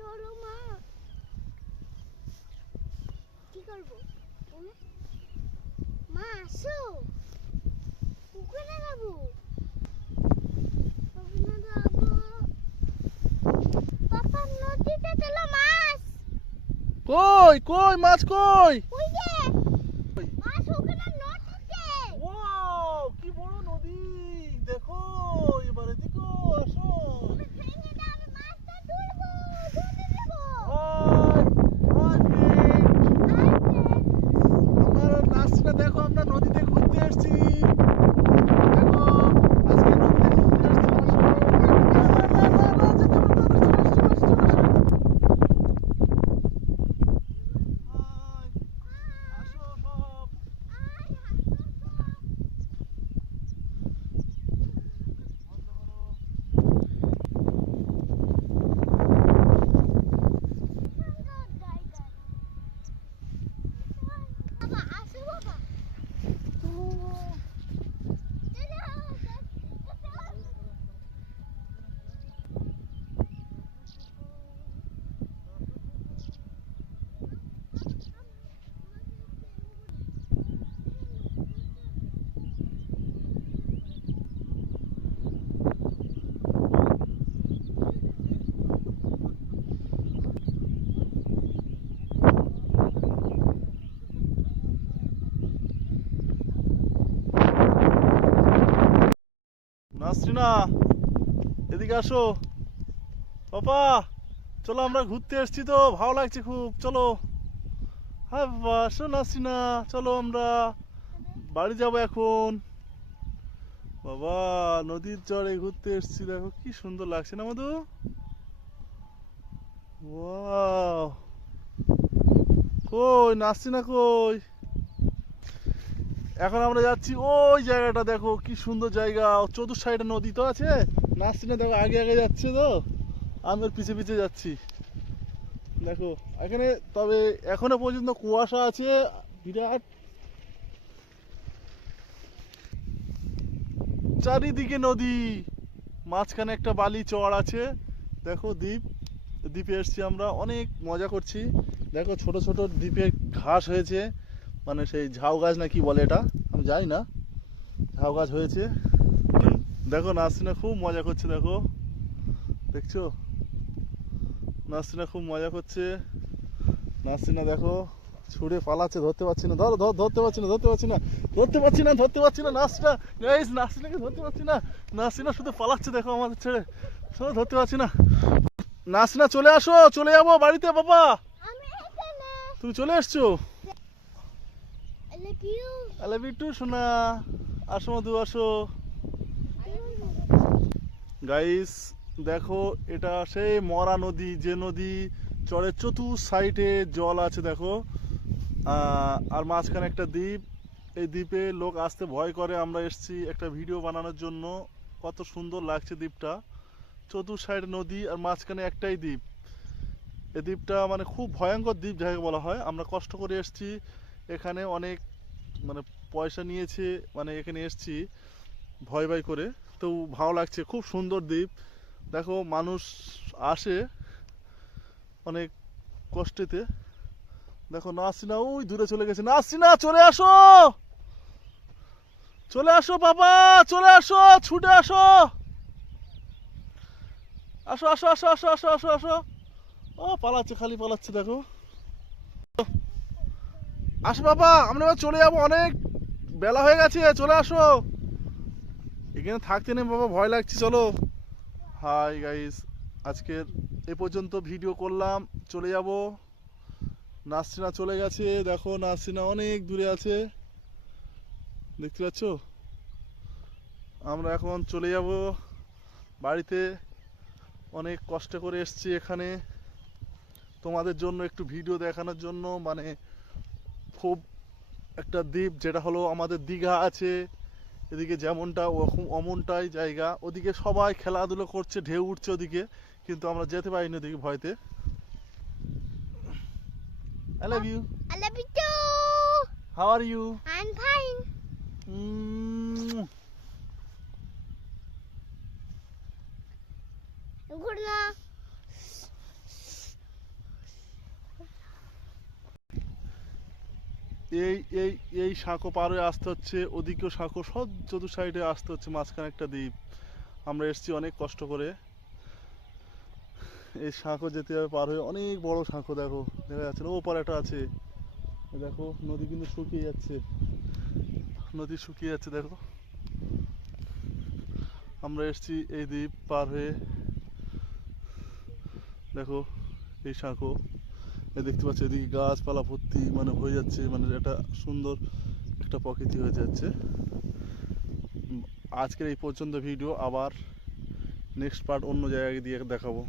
তোলো মা, কি করবো মা? আসো, পুকুরে যাবো। পাপা নদীতে তোলো মাছ। কই কই মাছ কই? ওই যে মাছ ওখানে নদীতে। ওয়াও, কি বড় নদী! দেখো, এবারে দেখো, আসো। ভেঙে দাও, আমি মাছটা তুলবো, ধরে নেবো। হাই হাই আমার নাচটা দেখো, আমরা নদীতে ঘুরতে এসেছি। দেখো, আজকে নদীতে ঘুরতে এসেছি। আসো, আসো, সব। বাবা আসো বাবা। নাসরিনা, এদিকে আসো। পাপা, চলো, আমরা ঘুরতে এসেছি তো, ভালো লাগছে খুব, চলো। হ্যাঁ বাবা, আসো নাসরিনা, চলো আমরা বাড়ি যাবো এখন। বাবা, নদীর চড়ে ঘুরতে এসেছি, দেখো কি সুন্দর লাগছে না মধু? ওয়াও, কই নাসরিনা কই? এখন আমরা যাচ্ছি ওই জায়গাটা, দেখো কি সুন্দর জায়গা, চতুর সাইডে নদী তো আছে। নাসরিনা দেখো আগে আগে যাচ্ছে তো, আমি ওর পিছে পিছে যাচ্ছি। দেখো এখানে, তবে এখনো পর্যন্ত কুয়াশা আছে বিরাট, চারিদিকে নদী, মাঝখানে একটা বালি চর আছে। দেখো দ্বীপ, দ্বীপে এসছি আমরা, অনেক মজা করছি। দেখো ছোট ছোট দ্বীপে ঘাস হয়েছে, মানে সেই ঝাউ গাছ না কি বলে এটা, আমি জানি না, ঝাউ গাছ হয়েছে। দেখো নাসরিনা খুব মজা করছে, দেখো, দেখছো, নাসরিনা খুব মজা করছে। নাসরিনা দেখো ছুড়ে পালাচ্ছে, ধরতে পারছি না, ধরো ধর, ধরতে পারছি না, ধরতে পারছি না, ধরতে পারছি না, ধরতে পারছি না। নাসরিনা, গাইস, নাসরিনাকে ধরতে পারছি না। নাসরিনা শুধু পালাচ্ছে, দেখো আমাদের ছেড়ে, শুধু ধরতে পারছি না। নাসরিনা চলে আসো, চলে যাবো বাড়িতে। বাবা, আমি এখানে। তুমি চলে এসছো? I love you. I love you too সোনা। আসো মধু, আসো। গাইস দেখো, এটা সেই মরা নদী, যে নদী চরের চতুর সাইডে জল আছে দেখো, আর মাঝখানে একটা দ্বীপ। এই দ্বীপে লোক আসতে ভয় করে, আমরা এসেছি একটা ভিডিও বানানোর জন্য। কত সুন্দর লাগছে দ্বীপটা, চতুর সাইডে নদী আর মাঝখানে একটাই দ্বীপ। এই দ্বীপটা মানে খুব ভয়ঙ্কর দ্বীপ যাকে বলা হয়। আমরা কষ্ট করে এসেছি এখানে, অনেক মানে পয়সা নিয়েছে, মানে এখানে এসেছি ভয় ভয় করে, তো ভালো লাগছে, খুব সুন্দর দ্বীপ। দেখো মানুষ আসে অনেক কষ্টেতে। দেখো নাসরিনা ওই দূরে চলে গেছে, নাসরিনা চলে আসো, চলে আসো বাবা, চলে আসো, ছুটে আসো, আসো আসো আসো আসো আসো আসো আসো। ও পালাচ্ছে, খালি পালাচ্ছে, দেখো। আসো বাবা, আমরা এবার চলে যাবো, অনেক বেলা হয়ে গেছে, চলে আসো। এখানে থাকতে নেই বাবা, ভয় লাগছে, চলো। হাই গাইস, আজকের এ পর্যন্ত ভিডিও করলাম, চলে যাব। নাসরিনা চলে গেছে, দেখো নাসরিনা অনেক দূরে আছে, দেখতে পাচ্ছ। আমরা এখন চলে যাব বাড়িতে, অনেক কষ্ট করে এসেছি এখানে তোমাদের জন্য একটু ভিডিও দেখানোর জন্য। মানে খুব একটা দ্বীপ, যেটা হলো আমাদের দীঘা আছে এদিকে যেমনটা, ওরকম অমনটাই জায়গা। ওদিকে সবাই খেলাধুলো করছে, ঢেউ উঠছে ওদিকে, কিন্তু আমরা যেতে পারিনি ওদিকে ভয়তে। I love you. I love you too. How are you? I'm fine. Good night. এই এই এই সাঁকো পার হয়ে আসতে হচ্ছে, ওদিকেও সাঁকো, সব চতুর সাইডে আসতে হচ্ছে, মাঝখানে একটা দ্বীপ। আমরা এসেছি অনেক কষ্ট করে। এই সাঁকো যেতে হবে পার হয়ে, অনেক বড় সাঁকো, দেখো দেখা যাচ্ছে না, ও পার একটা আছে। দেখো নদী কিন্তু শুকিয়ে যাচ্ছে, নদী শুকিয়ে যাচ্ছে দেখো। আমরা এসেছি এই দ্বীপ পার হয়ে, দেখো এই সাঁকো, এই দেখতে পাচ্ছি এদিকে গাছপালা ভর্তি, মানে হয়ে যাচ্ছে, মানে একটা সুন্দর একটা প্রকৃতি হয়ে যাচ্ছে। আজকের এই পর্যন্ত ভিডিও, আবার নেক্সট পার্ট অন্য জায়গায় দিয়ে দেখাবো।